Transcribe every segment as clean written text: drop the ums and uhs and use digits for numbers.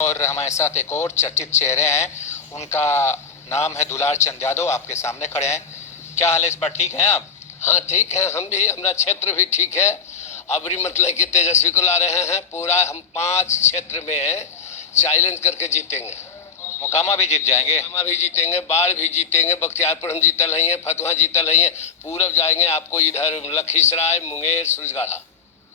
और हमारे साथ एक और चर्चित चेहरे हैं। उनका नाम है दुलार चंद यादव। आपके सामने खड़े हैं। क्या हाल है? इस बार ठीक हैं आप? हाँ ठीक है, हम भी, हमारा क्षेत्र भी ठीक है। अबरी मतलब कि तेजस्वी को ला रहे हैं। पूरा हम 5 क्षेत्र में चैलेंज करके जीतेंगे। मोकामा भी जीत जाएंगे? मोकामा भी जीतेंगे, बाढ़ भी जीतेंगे, बख्तियारपुर हम जीतल ही हैं, फतुहा जीतल ही हैं। पूरब जाएंगे आपको इधर लखीसराय, मुंगेर, सूरजगढ़।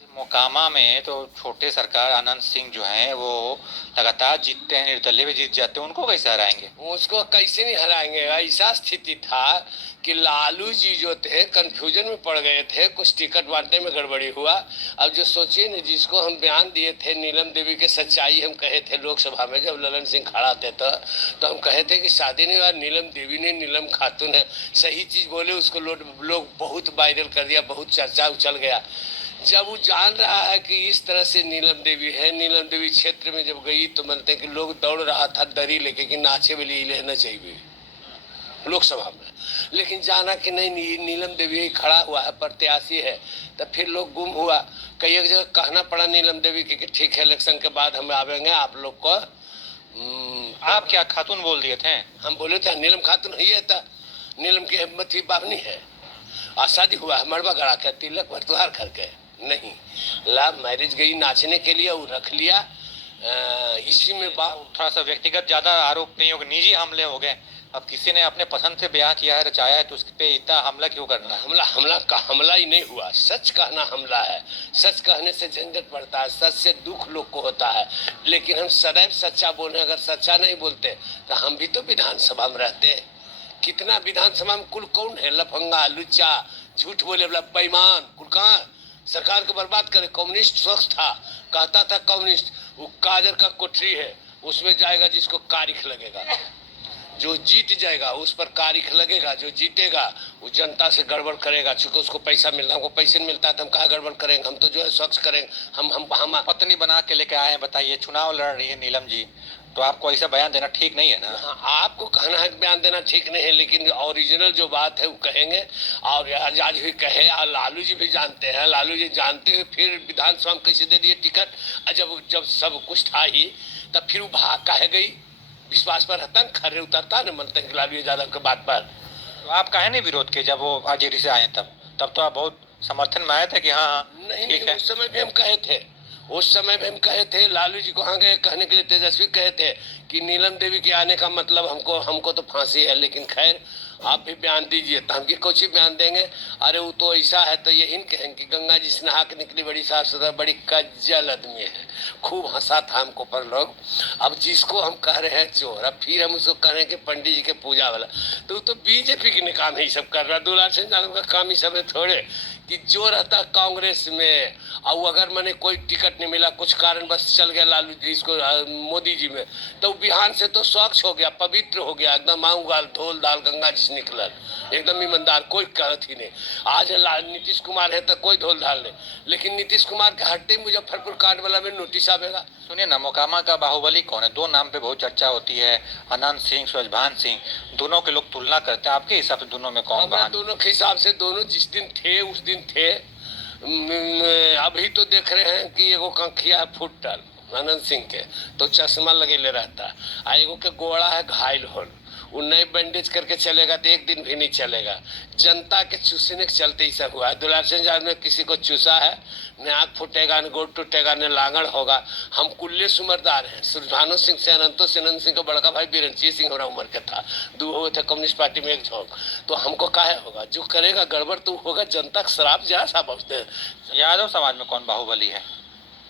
मोकामा में तो छोटे सरकार आनंद सिंह जो हैं वो लगातार जीतते हैं, निर्दलीय भी जीत जाते हैं। उनको कैसे हराएंगे? उसको कैसे नहीं हराएंगे? ऐसा स्थिति था कि लालू जी जो थे कंफ्यूजन में पड़ गए थे, कुछ टिकट बांटने में गड़बड़ी हुआ। अब जो सोचिए ना, जिसको हम बयान दिए थे नीलम देवी के सच्चाई हम कहे थे लोकसभा में, जब ललन सिंह खड़ा थे तो हम कहे थे कि शादी नहीं हुआ, नीलम देवी ने, नीलम खातून है। सही चीज बोले, उसको लोग बहुत वायरल कर दिया, बहुत चर्चा उछल गया। जब वो जान रहा है कि इस तरह से नीलम देवी है, नीलम देवी क्षेत्र में जब गई तो मानते हैं कि लोग दौड़ रहा था दरी लेके कि नाचे वाली लेना चाहिए लोकसभा में। लेकिन जाना कि नहीं, नीलम देवी खड़ा हुआ है, प्रत्याशी है, तब फिर लोग गुम हुआ। कई एक जगह कहना पड़ा नीलम देवी की कि ठीक है इलेक्शन के बाद हम आवेंगे आप लोग को। आप क्या खातून बोल दिए थे? हम बोले थे नीलम खातून ही है, था नीलम की हिम्मत ही बावनी है। और शादी हुआ है मरबा गड़ा के, तिलक भरतुहार करके नहीं, लव मैरिज गई नाचने के लिए, वो रख लिया। इसी में थोड़ा सा व्यक्तिगत ज्यादा आरोप नहीं होगा, निजी हमले हो गए। अब किसी ने अपने पसंद से ब्याह किया है, रचाया है, तो उस पे इतना हमला क्यों करना? हमला ही नहीं हुआ, सच कहना हमला है। सच कहने से झंझट पड़ता है, सच से दुख लोग को होता है। लेकिन हम सदैव सच्चा बोले, अगर सच्चा नहीं बोलते तो हम भी तो विधानसभा में रहते। कितना विधानसभा में कुल कौन है? लफंगा, लुच्चा, झूठ बोले वाला, बेईमान, कुल कहाँ सरकार को बर्बाद करे। कम्युनिस्ट स्वच्छ था, कहता था कम्युनिस्ट, वो काजर का कोठरी है, उसमें जाएगा जिसको कारिख लगेगा। जो जीत जाएगा उस पर कारिख लगेगा, जो जीतेगा वो जनता से गड़बड़ करेगा। चूंकि उसको पैसा मिलता है, हमको पैसे नहीं मिलता है तो हम कहाँ गड़बड़ करेंगे? हम तो जो है स्वच्छ करेंगे। हम पत्नी बना के लेके आए हैं, बताइए। चुनाव लड़ रही है नीलम जी, तो आपको ऐसा बयान देना ठीक नहीं है ना? हाँ, आपको कहना है कि बयान देना ठीक नहीं है, लेकिन ओरिजिनल जो बात है वो कहेंगे। और आज भी कहे, और लालू जी भी जानते हैं, लालू जी जानते हुए फिर विधानसभा में कैसे दे दिए टिकट। जब जब सब कुछ था ही, तब फिर वो भाग कहे गई। विश्वास पर रहता न, खर्रे उतरता न मनते लालू यादव के बात पर। तो आप काहे नहीं विरोध किए जब वो आजेरी से आए? तब तो आप बहुत समर्थन में आए थे कि हाँ हाँ नहीं ठीक है। उस समय भी हम कहे थे, उस समय भी हम कहे थे, लालू जी को हाँ गए कहने के लिए, तेजस्वी कहे थे कि नीलम देवी के आने का मतलब हमको तो फांसी है। लेकिन खैर आप भी बयान दीजिए, तो हम कुछ ही बयान देंगे। अरे वो तो ऐसा है तो यही कहेंगे कि गंगा जी से नहा के निकली, बड़ी साफ सुथरा, बड़ी कज्जल आदमी है। खूब हंसा था हमको पर लोग। अब जिसको हम कह रहे हैं चोर, अब फिर हम उसको कह रहे हैं कि पंडित जी के पूजा वाला, तो बीजेपी के काम ही सब कर रहा है। दुलार सिंह यादव का काम ही सब है थोड़े कि जो रहता कांग्रेस में, और अगर मैंने कोई टिकट नहीं मिला, कुछ कारण बस चल गया लालू जी इसको मोदी जी में, तो बिहान से तो स्वच्छ हो गया, पवित्र हो गया, एकदम मांग गाल धोल दाल गंगा जी से निकल, एकदम ईमानदार, कोई कहत ही नहीं। आज नीतीश कुमार है तो कोई धोल धाल नहीं, लेकिन नीतीश कुमार के हटते मुजफ्फरपुर कांड वाला में नोटिस आवेगा। सुनिए ना, मोकामा का बाहुबली कौन है? दो नाम पे बहुत चर्चा होती है, अनंत सिंह, सूरजभान सिंह, दोनों के लोग तुलना करते हैं। आपके हिसाब से दोनों में कौन बहान? दोनों के हिसाब से दोनों जिस दिन थे उस दिन थे। अभी तो देख रहे हैं कि एगो कंखिया है फुटल आनंद सिंह के, तो चश्मा लगेले रहता है, आ एगो के गोड़ा है घायल होल, वो नए बैंडेज करके चलेगा तो एक दिन भी नहीं चलेगा। जनता के चूसने के चलते ही सब हुआ है। दुलार सिंह यादव ने किसी को चूसा है, न आँख फूटेगा, न गोड़ टूटेगा, न लांगड़ होगा। हम कुल्ले सुमरदार हैं। सुरभानु सिंह से अनंतो से अनंत सिंह का बड़का भाई बीरनजीत सिंह हमारा उम्र के था, दो हुए थे कम्युनिस्ट पार्टी में एक झोंक। तो हमको काहे होगा? जो करेगा गड़बड़ तो होगा। जनता का शराब जरा सा बचते हैं। यादव समाज में कौन बाहुबली है?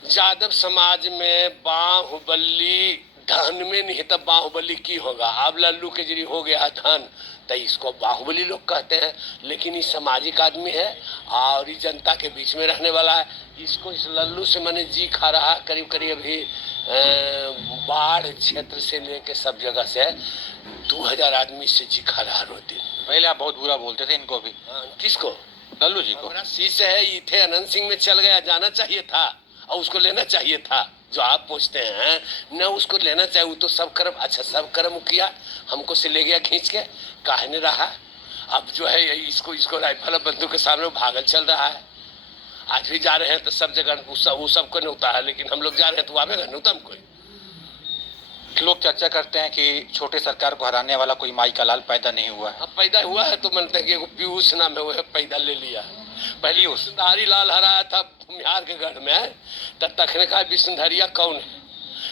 यादव समाज में बाहुबली धन में नहीं, तब बाहुबली की होगा। अब लल्लू के जरिए हो गया धन, तो इसको बाहुबली लोग कहते हैं। लेकिन ये सामाजिक आदमी है और ये जनता के बीच में रहने वाला है। इसको इस लल्लू से मैंने जी खा रहा करीब करीब अभी बाढ़ क्षेत्र से लेके सब जगह से 2000 आदमी से जी खा रहा रोज दिन। पहले आप बहुत बुरा बोलते थे इनको भी। किसको? लल्लू जी को। शीश है, ये थे अनंत सिंह में चल गया, जाना चाहिए था और उसको लेना चाहिए था। जो आप पूछते हैं न, उसको लेना चाहिए। वो तो सब कर्म, अच्छा सब कर्म किया, हमको से ले गया खींच के, काहे नहीं रहा। अब जो है इसको राइफल बंदूक के सामने भागल चल रहा है। आज भी जा रहे हैं तो सब जगह वो सबको न्योता है, लेकिन हम लोग जा रहे हैं तो आवेगा न्योता कोई। लोग चर्चा करते हैं कि छोटे सरकार को हराने वाला कोई माई का लाल पैदा नहीं हुआ है। अब पैदा हुआ है तो मानते हैं कि एगो पीयूष नाम है वो है पैदा ले लिया। पहले विष्णुधारी लाल हराया था बिहार के गढ़ में, तब तखने का विष्णुधारिया कौन है,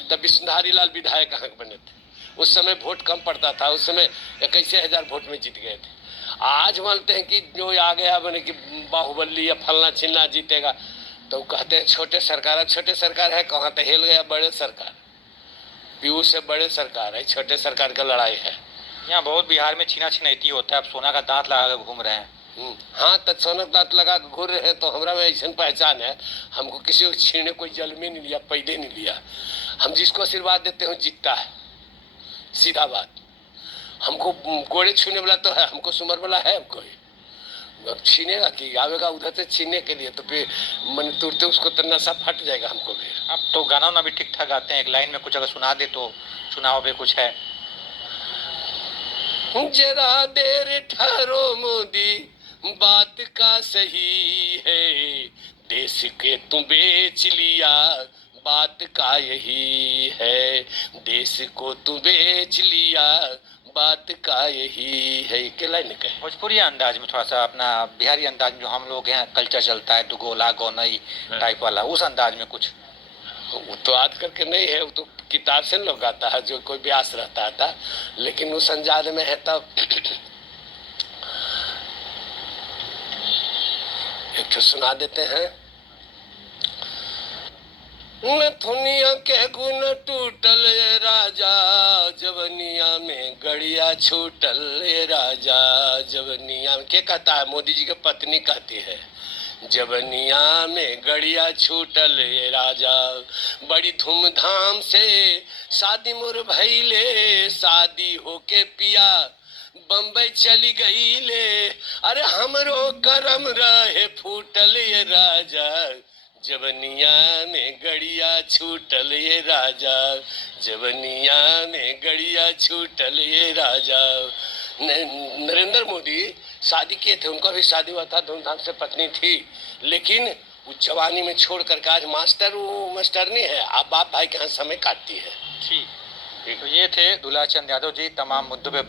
तब विष्णुधारी लाल विधायक कहाँ के बने थे। उस समय वोट कम पड़ता था, उस समय 21,000 वोट में जीत गए थे। आज मानते हैं कि जो आ गया बने कि बाहुबली या फलना चिल्ला जीतेगा, तो कहते हैं छोटे सरकार। अब छोटे सरकार है कहाँ, तो हिल गया बड़े सरकार। पीयूष से बड़े सरकार है, छोटे सरकार का लड़ाई है। यहाँ बहुत बिहार में छीना छिनैती होता है, अब सोना का दांत लगा कर घूम रहे हैं। हाँ, तो सोना का दांत लगा घूर रहे हैं, तो हमारा में ऐसा पहचान है, हमको किसी को छीने कोई जल में नहीं लिया, पैदे नहीं लिया। हम जिसको आशीर्वाद देते हैं जीतता है, सीधा बात। हमको गोड़े छूने वाला तो है, हमको सुमर वाला है कोई। अब छीनेगा कि आवेगा उधर से छीनने के लिए, तो फिर मन तुरते उसको तो नशा फट जाएगा हमको भी। अब तो गाना ना भी ठीक ठाक गाते हैं, एक लाइन में कुछ अगर सुना दे तो। चुनाव पे कुछ है। जरा देर ठहरो मोदी, बात का सही है, देश के तू बेच लिया, बात का यही है, देश को तू बेच लिया, बात का यही है। के लाइन कहे भोजपुरी अंदाज में, थोड़ा सा अपना बिहारी अंदाज में जो हम लोग हैं कल्चर चलता है, दुगोला गौनई टाइप वाला, उस अंदाज में कुछ। वो तो आज करके नहीं है, वो तो किताब से लोग आता है, जो कोई ब्यास रहता था, लेकिन उस अंदाज में है। तब एक तो सुना देते हैं। नथुनिया के गुण टूटल राजा, जवनिया में गड़िया छूटल राजा, जवनिया में। क्या कहता है, मोदी जी की पत्नी कहती है, जवनिया में गड़िया छूटल राजा, बड़ी धूमधाम से शादी मोर भइले, शादी होके पिया बम्बई चली गई ले, अरे हमरो करम रहे फूटल ये राजा, जवनिया में गड़िया छूटल ये राजा, जवनिया में गड़िया छूटल ये राजा। नरेंद्र मोदी शादी किए थे, उनका भी शादी हुआ था, धूमधाम से पत्नी थी, लेकिन वो जवानी में छोड़ करके आज वो मास्टरनी है, आप बाप भाई के यहाँ समय काटती है। ठीक। तो ये थे दुलाचंद यादव जी, तमाम मुद्दों पे